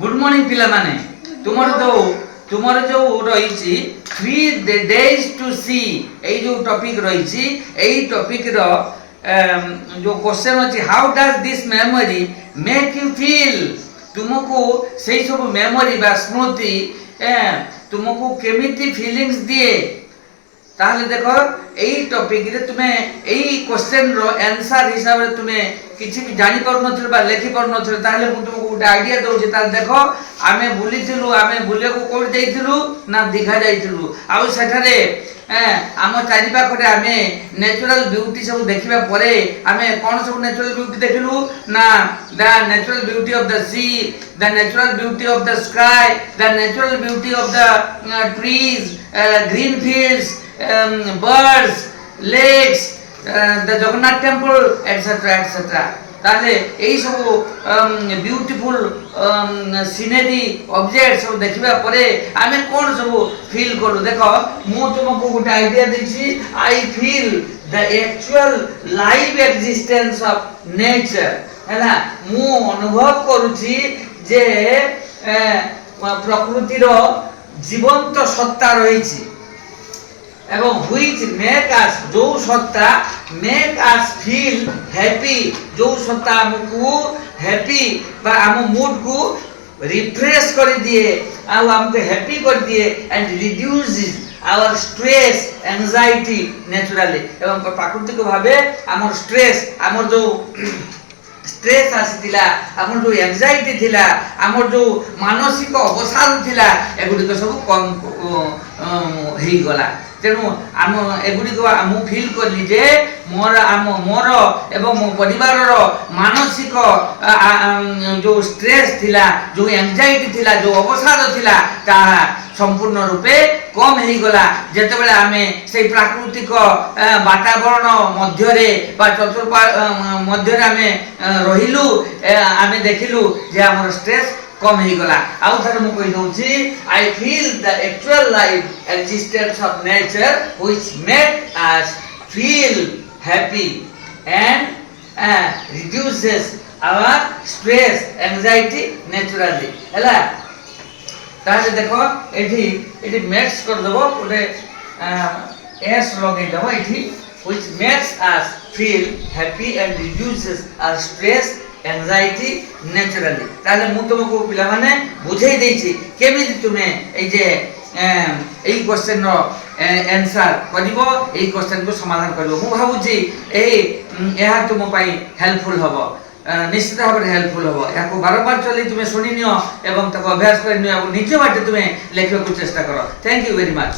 Good morning पिला माने तुमर जो रही 3 days to see এই जो टॉपिक रही এই टॉपिक रो जो क्वेश्चन अछि how does this memory make you feel तुमको सेई सब मेमोरी बा स्मृति तुमको केमिति फीलिंग्स दिए ताहले देखो एई टॉपिक रे तुमे एई क्वेश्चन रो आंसर हिसाब रे तुमे किछि भी जानि पर नथल बा लेखि पर नथल ताहले मु तुमको गुटे आईडिया दउछि ताहले देखो आमे बुलिथिलु आमे बुले को कोड देइथिलु ना दिघा जाइथिलु आ सेठारे आम चारि पाखरे आमे नेचुरल ब्यूटी सब देखिबा परे आमे कोन सब नेचुरल ब्यूटी देखिलु ना the natural beauty of the see the natural beauty of the sky the natural beauty of the trees green fields birds, lakes, the Jagannath temple, etc. etc. ताले यही सब beautiful scenery object सब देखिबा परे आमे कोन सब feel करू देखो मु तुमको गुटे आईडिया देछि I feel the actual live existence of nature हैला मु अनुभव करूछि जे प्रकृति रो जीवंत सत्ता रहिछि एवं व्हिच मेक अस जो सत्ता मेक अस फील हैप्पी जो सत्ता हमको हैप्पी बा हम मूड को रिफ्रेश कर दिए आ हमको हैप्पी कर दिए and reduces our stress anxiety naturally एवं प्राकृतिक भावे हमर स्ट्रेस हमर जो स्ट्रेस आसीला हमर जो एंजाइटी थिला हमर जो मानसिक अवसाद थिला एगुडी को सब कम हेई गला तेणु आम एगुड़ी को फिल कली जे मोर एवं मो परिवार मानसिक जो स्ट्रेस थिला जो एंजाइटी थिला जो अवसाद थिला ता संपूर्ण रूपे कम हो गला जेते बेले आमे से प्राकृतिक वातावरण मध्यरे बा चतुर्पा मध्यरे आमे रहिलु आमे देखिलु जे हमर स्ट्रेस कम हो गला आउ थर मु कहि दउछि I feel the actual life existence of nature which make us feel happy and reduces our stress anxiety naturally हला ताजे देखो एठी मैक्स कर देबो ओटे एस लगे देबो एठी which makes us feel happy and reduces our stress anxiety naturally ताले मु तुमको पिला माने बुझाई देछि केमिति तुमे ए जे एई क्वेश्चन रो आंसर करिवो एई क्वेश्चन को समाधान करिवो मु भाबुछि एहा तुम पई हेल्पफुल हबो निश्चित भाव हेल्पफुल हबो याको बारंबार चली तुमे सुनि नियो एवं तको अभ्यास करि नियो निजे बाटे तुमे लेखिबा को चेष्टा करो थैंक यू वेरी मच।